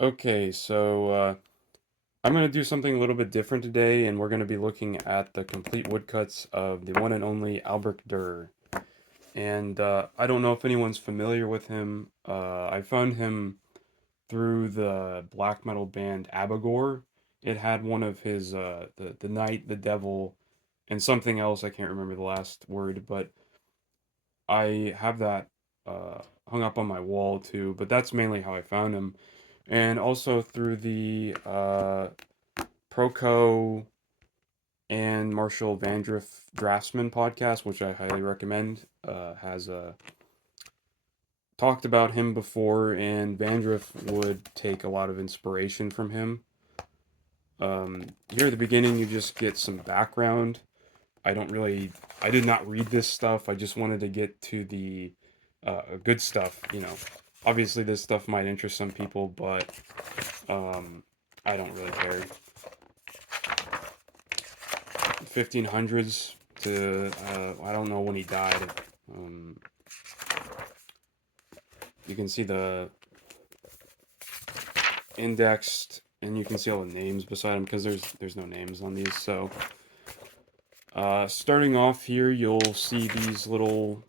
Okay, I'm going to do something a little bit different today, and we're going to be looking at the complete woodcuts of the one and only Albrecht Dürer. And I don't know if anyone's familiar with him. I found him through the black metal band Abagor. It had one of his the Knight, the Devil, and something else. I can't remember the last word, but I have that hung up on my wall too. But that's mainly how I found him, and also through the Proco and Marshall Vandriff Draftsman podcast, which I highly recommend, has talked about him before, and Vandriff would take a lot of inspiration from him. Here at the beginning, you just get some background. I don't really, I did not read this stuff. I just wanted to get to the good stuff. Obviously, this stuff might interest some people, but I don't really care. 1500s to I don't know when he died. Um, you can see the indexed, and you can see all the names beside him because there's no names on these. So starting off here, you'll see these little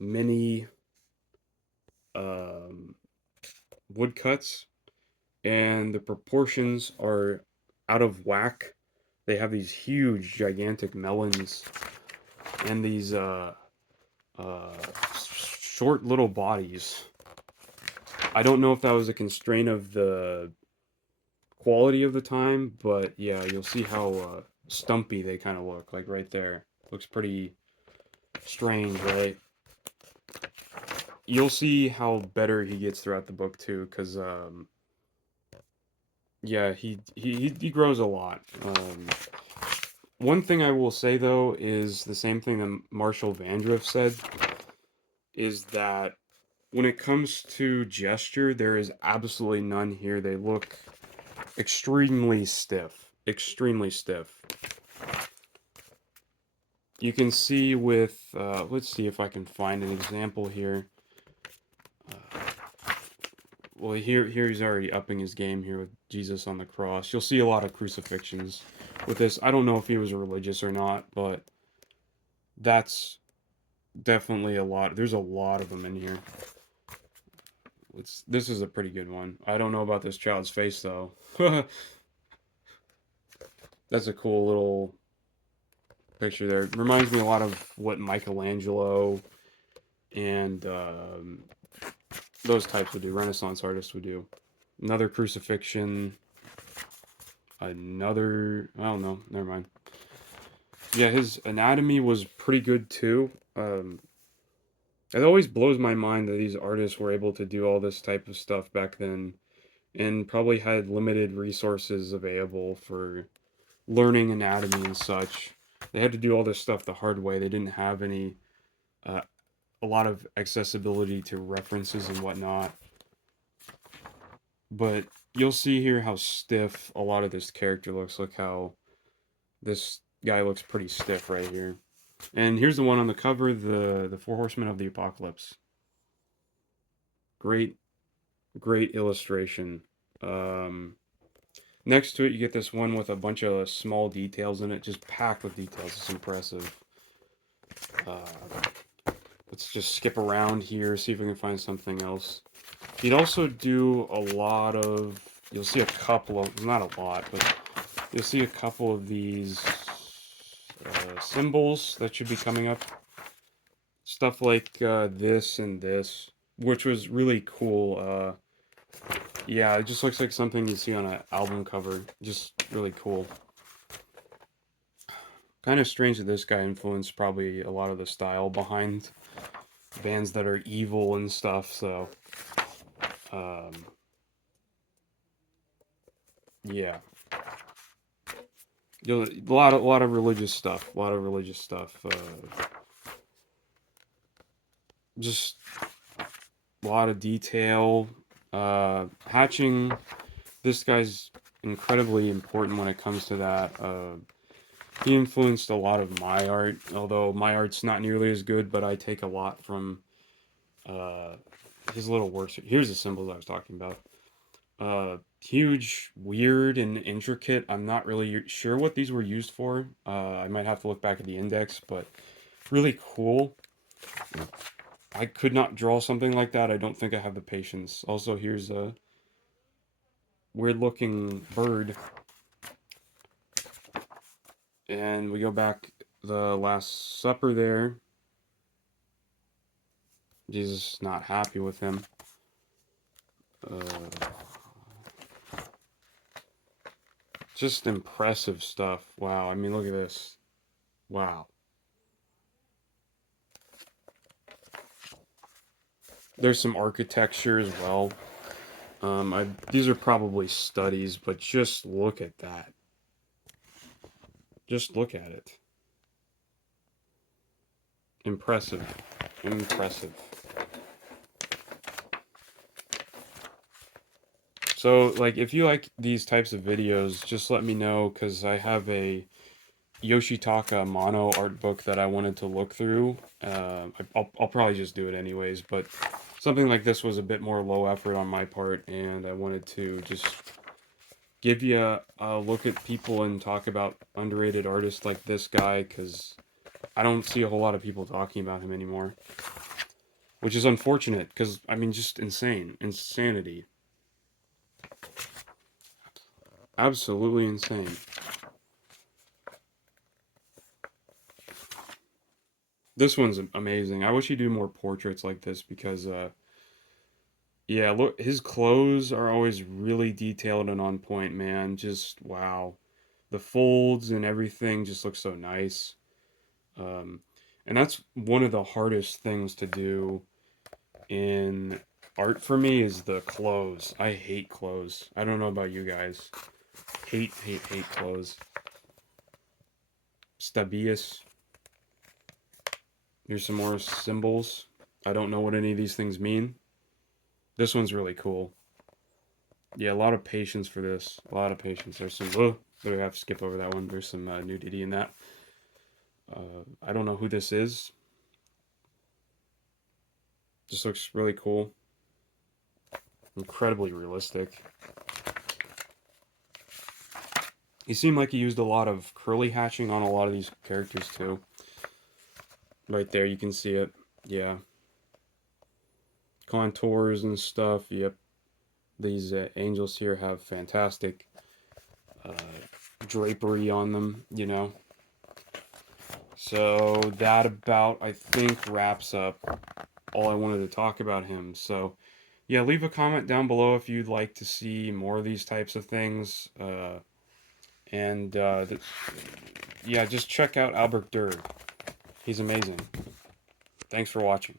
mini um, woodcuts, and the proportions are out of whack. They have these huge, gigantic melons and these uh, short little bodies. I don't know if that was a constraint of the quality of the time, but yeah, you'll see how stumpy they kind of look, like right there. Looks pretty strange, right? You'll see how better he gets throughout the book too, because yeah, he grows a lot. One thing I will say though is the same thing that Marshall Vandriff said, is that when it comes to gesture, there is absolutely none here. They look extremely stiff, extremely stiff. You can see with, let's see if I can find an example here. Well, here he's already upping his game here with Jesus on the cross. You'll see a lot of crucifixions with this. I don't know if he was religious or not, but that's definitely a lot. There's a lot of them in here. This is a pretty good one. I don't know about this child's face though. That's a cool little picture there. Reminds me a lot of what Michelangelo and those types would do. Renaissance artists would do. Another crucifixion. Another. I don't know. Never mind. Yeah, his anatomy was pretty good too. It always blows my mind that these artists were able to do all this type of stuff back then, and probably had limited resources available for learning anatomy and such. They had to do all this stuff the hard way. They didn't have uh, a lot of accessibility to references and whatnot. But you'll see here how stiff a lot of this character looks. Look how this guy looks pretty stiff right here. And here's the one on the cover, the Four Horsemen of the Apocalypse. Great, great illustration. Um, Next to it, you get this one with a bunch of small details in it, just packed with details. It's impressive. Uh, let's just skip around here, see if we can find something else. He'd also do a lot of, you'll see a couple of, not a lot, but you'll see a couple of these symbols that should be coming up. Stuff like this and this, which was really cool. Yeah, it just looks like something you see on an album cover. Just really cool. Kind of strange that this guy influenced probably a lot of the style behind bands that are evil and stuff. So, um, yeah, a lot of religious stuff. A lot of religious stuff. Just a lot of detail. Hatching. This guy's incredibly important when it comes to that. He influenced a lot of my art, although my art's not nearly as good, but I take a lot from uh, his little works. Here's the symbols I was talking about. Huge, weird, and intricate. I'm not really sure what these were used for. I might have to look back at the index, but really cool. I could not draw something like that. I don't think I have the patience. Also, here's a weird looking bird. And we go back the Last Supper there. Jesus not happy with him. Just impressive stuff. Wow. I mean, look at this. Wow. There's some architecture as well. These are probably studies, but just look at that. Just look at it. Impressive. Impressive. So, like, if you like these types of videos, just let me know, because I have a Yoshitaka mono art book that I wanted to look through. I'll probably just do it anyways, but something like this was a bit more low effort on my part, and I wanted to just give you a look at people and talk about underrated artists like this guy, because I don't see a whole lot of people talking about him anymore. Which is unfortunate, because, I mean, just insane. Insanity. Absolutely insane. This one's amazing. I wish he'd do more portraits like this, because, yeah, look, his clothes are always really detailed and on point, man. Just, wow. The folds and everything just look so nice. Um, and that's one of the hardest things to do in art for me is the clothes. I hate clothes. I don't know about you guys. Hate, hate, hate clothes. Stabius. Here's some more symbols. I don't know what any of these things mean. This one's really cool. Yeah, a lot of patience for this. A lot of patience. There's some... Oh, we have to skip over that one. There's some nudity in that. I don't know who this is. Just looks really cool. Incredibly realistic. He seemed like he used a lot of curly hatching on a lot of these characters too. Right there, you can see it. Yeah. Contours and stuff. Yep. These angels here have fantastic uh, drapery on them, you know. So that about, I think, wraps up all I wanted to talk about him. So, yeah, leave a comment down below if you'd like to see more of these types of things. And yeah, just check out Albrecht Durer. He's amazing. Thanks for watching.